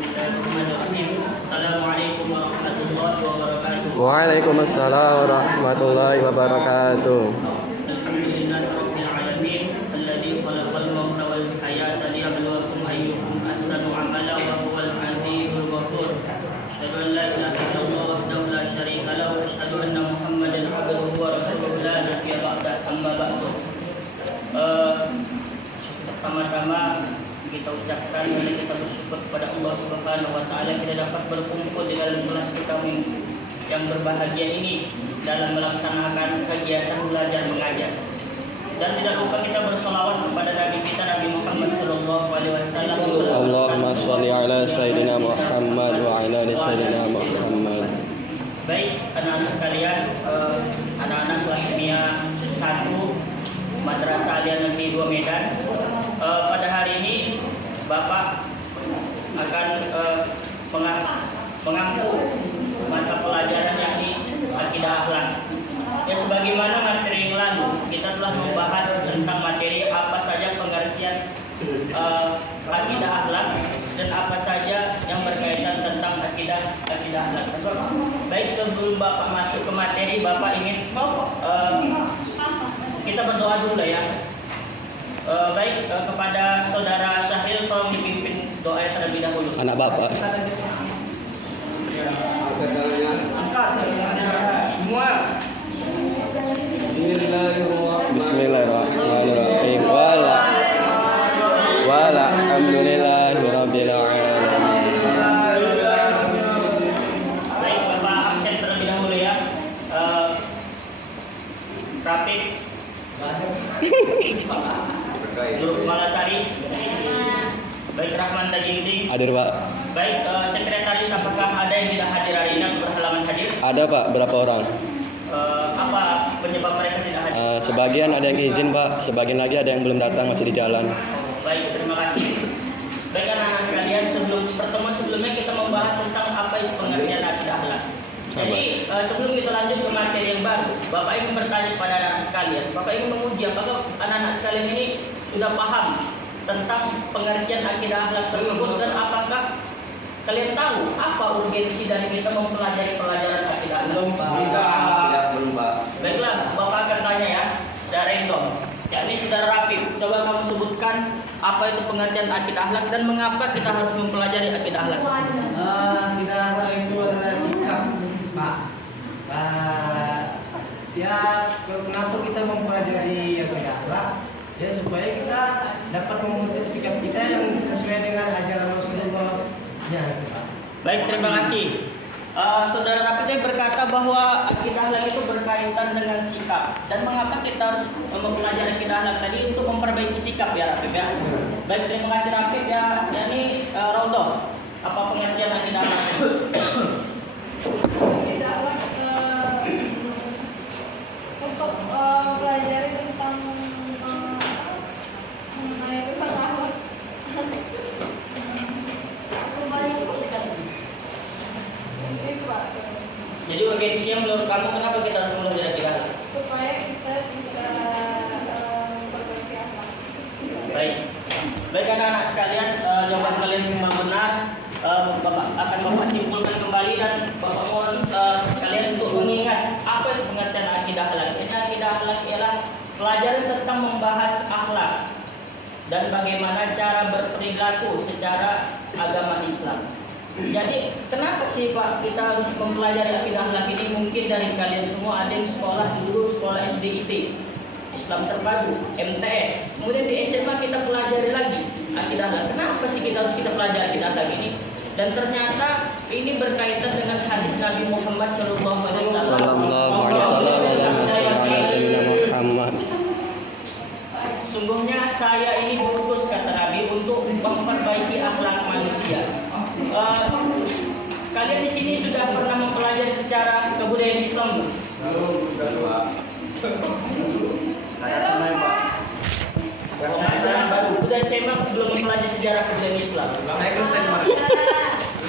Bismillahirrahmanirrahim. Assalamualaikum warahmatullahi wabarakatuh. Waalaikumsalam warahmatullahi wabarakatuh. Alhamdulillahirabbil alamin alladzi khalaqal mauta wal hayata liyabluwakum ayyukum ahsanu amala wa huwal azizul ghafur. Asyhadu an la ilaha illallah wahdahu la syarika lahu wa asyhadu anna Muhammadan abduhu wa rasuluhu la nabiyya ba'da amma ba'du. Pertama-tama kita ucapkan dan kita bersyukur kepada Allah Subhanahu wa taala kita dapat berkumpul di dalam kelas kita yang berbahagia ini dalam melaksanakan kegiatan belajar mengajar. Dan tidak lupa kita bersolawat kepada Nabi kita Nabi Muhammad sallallahu alaihi wasallam. Allahumma shalli ala sayyidina Muhammad wa ala ali sayyidina Muhammad. Baik, anak-anak sekalian, anak-anak kelas kimia 1 Madrasah Aliyah Negeri 2 Medan. Pada hari ini Bapak akan mengampu mata pelajaran yakni akidah akhlak. Ya, sebagaimana materi yang lalu kita telah membahas tentang materi apa saja pengertian akidah akhlak dan apa saja yang berkaitan tentang akidah akhlak. Baik, sebelum Bapak masuk ke materi, Bapak ingin kita berdoa dulu ya. Baik, kepada saudara Syahril tolong dipimpin doa terlebih dahulu. Anak Bapak. Angkat semua. Bismillahirrahmanirrahim. Walhamdulillahirabbil alamin. Baik, Bapak absen terlebih dahulu ya. Rapid. Guru Malasari. Baik, Rahman Tajingding. Hadir, Pak. Baik, sekretaris apakah ada yang tidak hadir hari ini atau berhalangan hadir? Ada, Pak. Berapa orang? Apa penyebab mereka tidak hadir? Sebagian ada yang izin, Pak. Sebagian lagi ada yang belum datang, masih di jalan. Baik, terima kasih. Baik, anak-anak sekalian, sebelum pertemuan sebelumnya kita membahas tentang apa itu pengertian akidah akhlak. Jadi sebelum kita lanjut ke materi yang baru, Bapak ingin bertanya kepada anak-anak sekalian. Bapak ingin menguji apakah anak-anak sekalian ini sudah paham tentang pengertian akidah akhlak tersebut dan apakah kalian tahu apa urgensi dari kita mempelajari pelajaran akidah akhlak? Belum, Pak. Baiklah, Bapak akan tanya ya, secara random. Yakni saudara Rapid, coba kamu sebutkan apa itu pengertian akidah akhlak dan mengapa kita harus mempelajari akidah akhlak? Akidah akhlak itu adalah sikap, Pak. Ya, kenapa kita mempelajari akidah akhlak? Ya, supaya kita dapat membentuk sikap kita yang sesuai dengan ajaran Rasulullah. Ya, Pak. Baik, terima kasih. Saudara Rapid berkata bahwa akidah akhlak itu berkaitan dengan sikap. Dan mengapa kita harus mempelajari akidah akhlak tadi untuk memperbaiki sikap ya Rapid ya. Baik, terima kasih Rapid ya. Yani Rodo, apa pengertian akidah akhlak? Akidah akhlak untuk pelajari tentang mengenai tentang akhlak. Itu Pak. Jadi urgensinya menurut kamu kenapa kita harus belajar akidah akhlak? Supaya kita bisa memperbaiki akhlak. Baik. Baik anak-anak sekalian, jawaban kalian semua benar. Bapak akan Bapak simpulkan kembali dan Bapak mohon kalian untuk mengingat apa itu pengertian akidah akhlak. Ini akidah akhlak ialah pelajaran tentang membahas akhlak dan bagaimana cara berperilaku secara agama Islam. Jadi kenapa sih Pak kita harus mempelajari akidah akhlak ini? Mungkin dari kalian semua ada yang sekolah dulu sekolah SDIT, Islam Terpadu, MTS. Kemudian di SMA kita pelajari lagi akidah akhlak. Kenapa sih kita harus pelajari akidah akhlak ini? Dan ternyata ini berkaitan dengan hadis Nabi Muhammad sallallahu alaihi wasallam. Sungguhnya saya ini diutus kata Nabi untuk memperbaiki akhlak manusia. Kalian di sini sudah pernah mempelajari secara kebudayaan Islam belum? Sudah saya belum mempelajari sejarah kebudayaan Islam. Saya Kristen, Mas.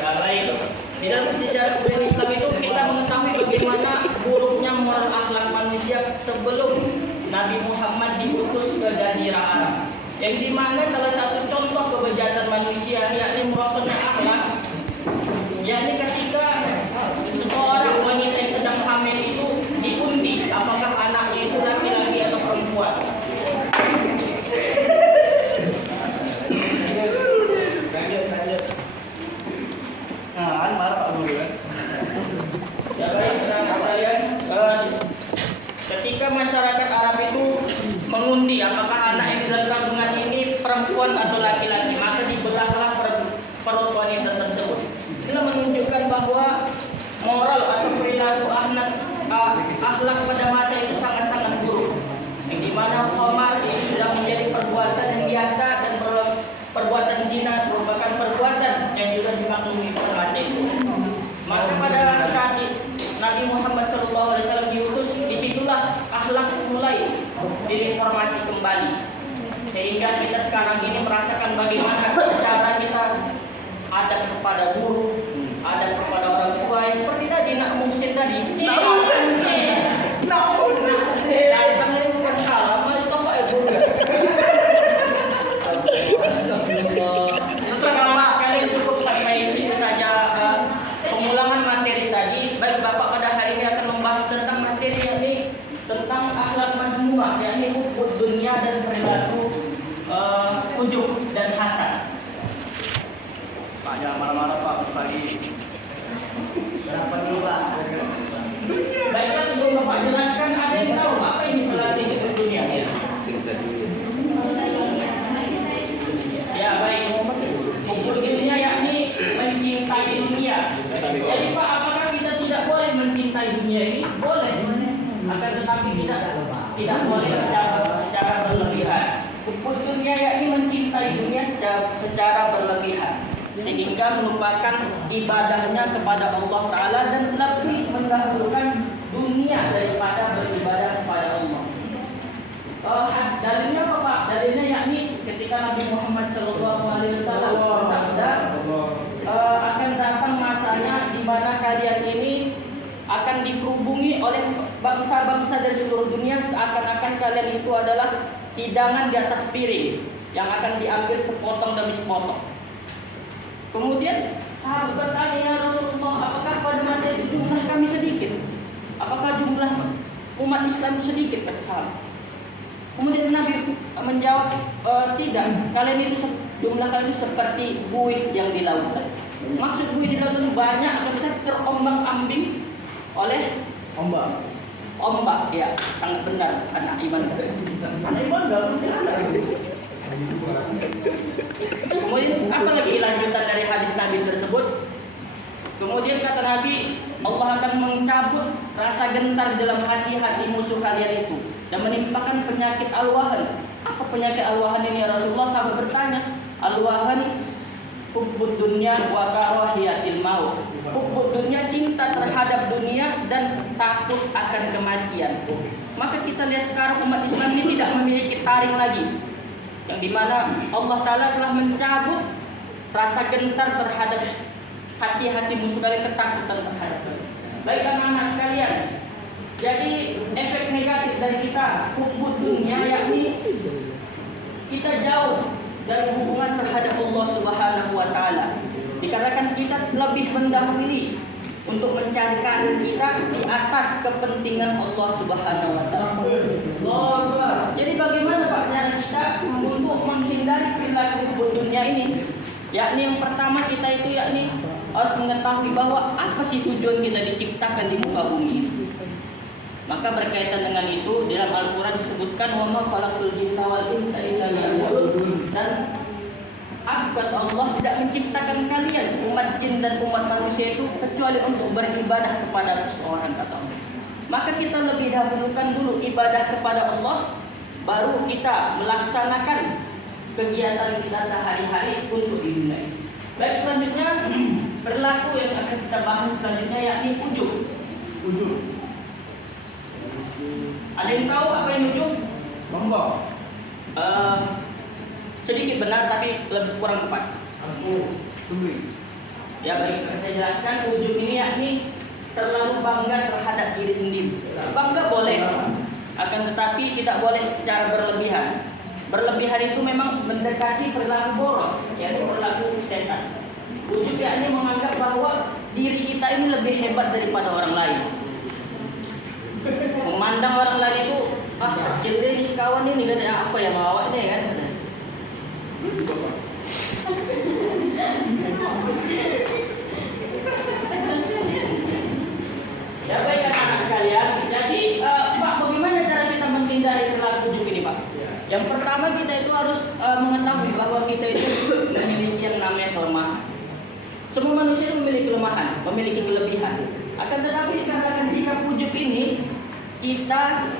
Ya baik. Di dalam sejarah kebudayaan Islam itu kita mengetahui bagaimana buruknya moral akhlak manusia sebelum Nabi Muhammad diutus ke Jazirah Arab. Yang dimana salah satu contoh kebejatan manusia yakni merosotnya akhlak akhlak pada masa itu sangat-sangat buruk. Yang dimana khamar itu sudah menjadi perbuatan yang biasa dan perbuatan zina merupakan perbuatan yang sudah dimaklumi pada masa itu. Maka pada saat Nabi Muhammad SAW diutus, disitulah akhlak mulai direformasi kembali. Sehingga kita sekarang ini merasakan bagaimana cara kita adab kepada guru, adab kepada orang tua. Seperti tadi Nak Muhsin tadi. Nak Muhsin. Nah, itu bukan salah, itu apa ya guru? Setelah sekali cukup sampai situ saja pengulangan materi tadi. Baik Bapak pada hari ini akan membahas tentang materi yakni tentang akhlak mazmumah, yakni hubbud dunia dan perilaku ujub dan hasad. Pak jangan marah-marah Pak pagi. Kenapa dulu Pak? Baiklah, sebelum Bapak jelaskan, ada yang tahu apa ini perilaku hubbud dunia? Ya baik, hubbud dunia yakni mencintai dunia. Jadi Pak, apakah kita tidak boleh mencintai dunia ini? Boleh. Akan tetapi tidak boleh secara berlebihan. Hubbud dunia yakni mencintai dunia secara berlebihan, sehingga melupakan ibadahnya kepada Allah Ta'ala dan lebih mendahulukan dunia daripada beribadah kepada Allah. Dalilnya apa Pak? Dalilnya yakni ketika Nabi Muhammad SAW bersabda, akan datang masanya di mana kalian ini akan dikerubungi oleh bangsa-bangsa dari seluruh dunia, seakan-akan kalian itu adalah hidangan di atas piring yang akan diambil sepotong demi sepotong. Kemudian sahabat bertanya, ya Rasulullah, apakah pada masa itu jumlah kami sedikit? Apakah jumlah umat Islam sedikit? Kata sahabat. Kemudian Nabi menjawab, tidak. Kalian itu jumlah kalian itu seperti buih yang di lautan. Maksud buih di lautan banyak, akan tetapi terombang-ambing oleh ombak, ya, sangat benar anak iman. Anak iman Kemudian apa lagi lanjutan dari hadis Nabi tersebut? Kemudian kata Nabi, Allah akan mencabut rasa gentar dalam hati-hati musuh kalian itu dan menimpakan penyakit alwahan. Apa penyakit alwahan ini ya Rasulullah? Sahabat bertanya, alwahan hubbud dunya wa karahiyatil maut. Hubbud dunya, cinta terhadap dunia dan takut akan kematian. Maka kita lihat sekarang umat Islam ini tidak memiliki taring lagi, yang dimana Allah Ta'ala telah mencabut rasa gentar terhadap hati-hati musuh kalian, ketakutan terhadap. Baik anak-anak sekalian, jadi efek negatif dari kita hubbud dunya yakni kita jauh dari hubungan terhadap Allah Subhanahu wa Ta'ala, dikarenakan kita lebih mendahului untuk mencari karir kita di atas kepentingan Allah Subhanahu wa Ta'ala. Jadi bagaimana Pak cara kita untuk menghindari perilaku hubbud dunia ini? Yakni yang pertama kita itu yakni harus mengetahui bahwa apa sih tujuan kita diciptakan di muka bumi ini. Maka berkaitan dengan itu dalam Al-Quran disebutkan wa ma khalaqul jinna wal insa illa liya'budun, dan akibat Allah tidak menciptakan kalian umat jin dan umat manusia itu kecuali untuk beribadah kepada seorang, kata Allah. Maka kita lebih dahulukan dulu ibadah kepada Allah, baru kita melaksanakan kegiatan kita sehari-hari untuk di dunia ini. Baik, selanjutnya perilaku yang akan kita bahas selanjutnya yakni ujub. Ada yang tahu apa yang ujub? Sombong. Sedikit benar tapi lebih kurang tepat. Ya baik, saya jelaskan. Ujub ini yakni terlalu bangga terhadap diri sendiri. Bangga boleh, akan tetapi tidak boleh secara berlebihan. Berlebihan itu memang mendekati perilaku boros, yakni perilaku setan. Ujub yakni menganggap bahwa diri kita ini lebih hebat daripada orang lain. Memandang orang lain itu, kecil deh si kawan ini, gak ada apa yang mau awak ini kan. Ya baik anak-anak sekalian, jadi Pak, bagaimana cara kita menghindari perilaku ujub ini Pak? Yang pertama kita itu harus mengetahui bahwa kita itu memiliki yang namanya kelemahan. Semua manusia itu memiliki kelemahan, memiliki kelebihan. Akan tetapi dikarenakan sikap ujub ini kita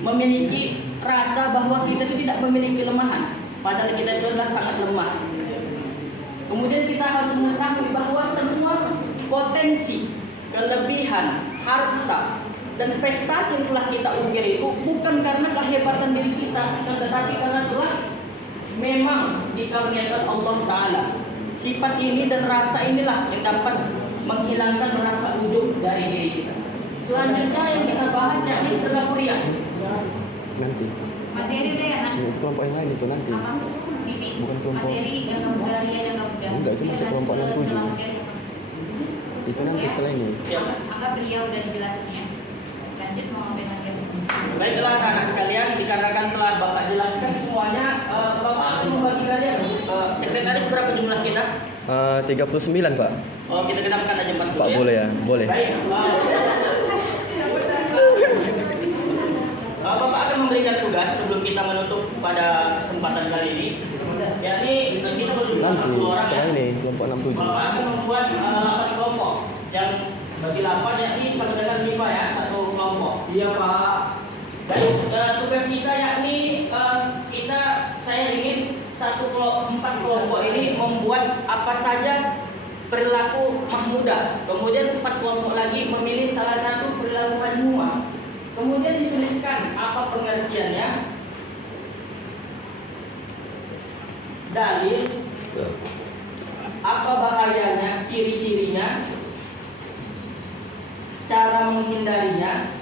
memiliki rasa bahwa kita itu tidak memiliki kelemahan, padahal kita itu adalah sangat lemah. Kemudian kita harus mengetahui bahwa semua potensi, kelebihan, harta, dan prestasi yang telah kita ukir itu bukan karena kehebatan diri kita, tetapi karena telah memang dikaruniakan Allah Ta'ala. Sifat ini dan rasa inilah yang dapat menghilangkan rasa ujub dari diri kita. Selanjutnya yang kita bahas yakni perilaku riya. Nanti. Materi deh ya. Itu kelompok yang lain itu nanti. Abang bimbing. Bukan kelompok. Materi yang budaya yang budaya. Enggak, itu masih kelompok 67. Itu nanti setelah ini. Anggap beliau udah dijelasin ya. Lanjut mau ngapain lagi di sini? Baiklah anak-anak sekalian, dikarenakan telah Bapak jelaskan semuanya, Bapak akan membagi kalian. Sekretaris berapa jumlah kita? 39 Pak. Oh, kita genapkan aja 40 Pak ya. boleh ya? Boleh. Baik. Bapak akan memberikan tugas sebelum kita menutup pada kesempatan kali ini. Yakni kita berjumlah Nanti 40 orang setelah ya. ini kelompok 67. Bapak akan membuat 8 kelompok yang bagi 8 yakni sama dengan 5 ya, satu kelompok. Iya Pak. Baik, tugas kita yakni saya ingin 4 kelompok ini membuat apa saja perilaku mahmudah. Kemudian 4 kelompok lagi memilih salah satu perilaku mazmumah. Kemudian dituliskan apa pengertiannya, dalil, apa bahayanya, ciri-cirinya, cara menghindarinya,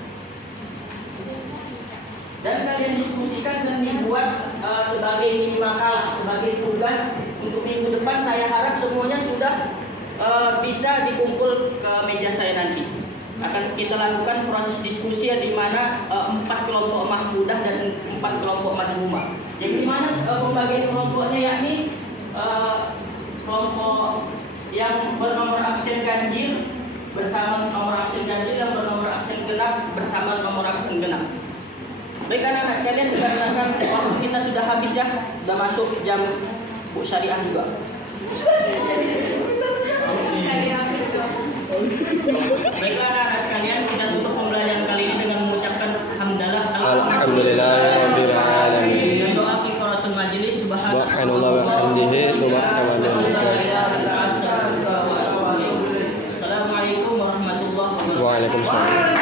dan kalian diskusikan dan dibuat sebagai mini makalah, sebagai tugas untuk minggu depan. Saya harap semuanya sudah bisa dikumpul ke meja saya nanti. Akan kita lakukan proses diskusi di mana 4 kelompok mahmudah dan 4 kelompok mazmumah. Jadi di mana pembagian kelompoknya yakni kelompok yang bernomor absen ganjil bersama nomor absen ganjil, yang bernomor absen genap bersama nomor absen genap. Baik anak-anak sekalian, dikarenakan waktu kita sudah habis ya, sudah masuk jam Bu Syariah juga.